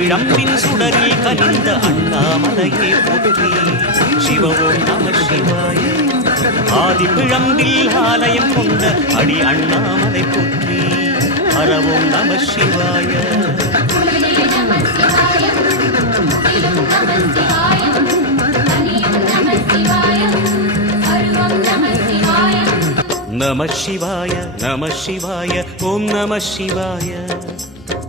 பிழம்பின் சுடரில் கனிந்த அண்ணாமலையே போற்றி சிவவோம் நம சிவாய ஆதி பிழம்பில் ஆலயம் கொண்ட அடி அண்ணாமலை போற்றி ஹரவோம் நம சிவாய நம சிவாய நம சிவாய ஓம் நம சிவாய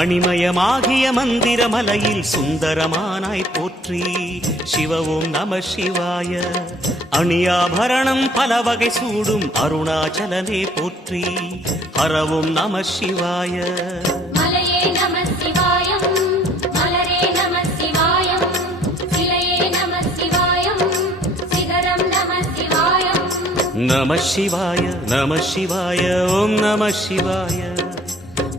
மணிமயமாகிய மந்திர மலையில் சுந்தரமானாய் போற்றி. சிவவோம் நம சிவாய. அணியாபரணம் பல வகை சூடும் அருணாச்சலனே போற்றி. ஹரவோம் நம சிவாய. நம சிவாய நம சிவாய ஓம் நம சிவாய.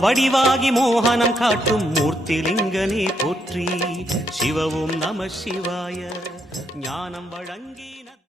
வடிவாகி மோகனம் காட்டும் மூர்த்திலிங்கனே போற்றி. சிவவும் நம சிவாய ஞானம் வழங்கி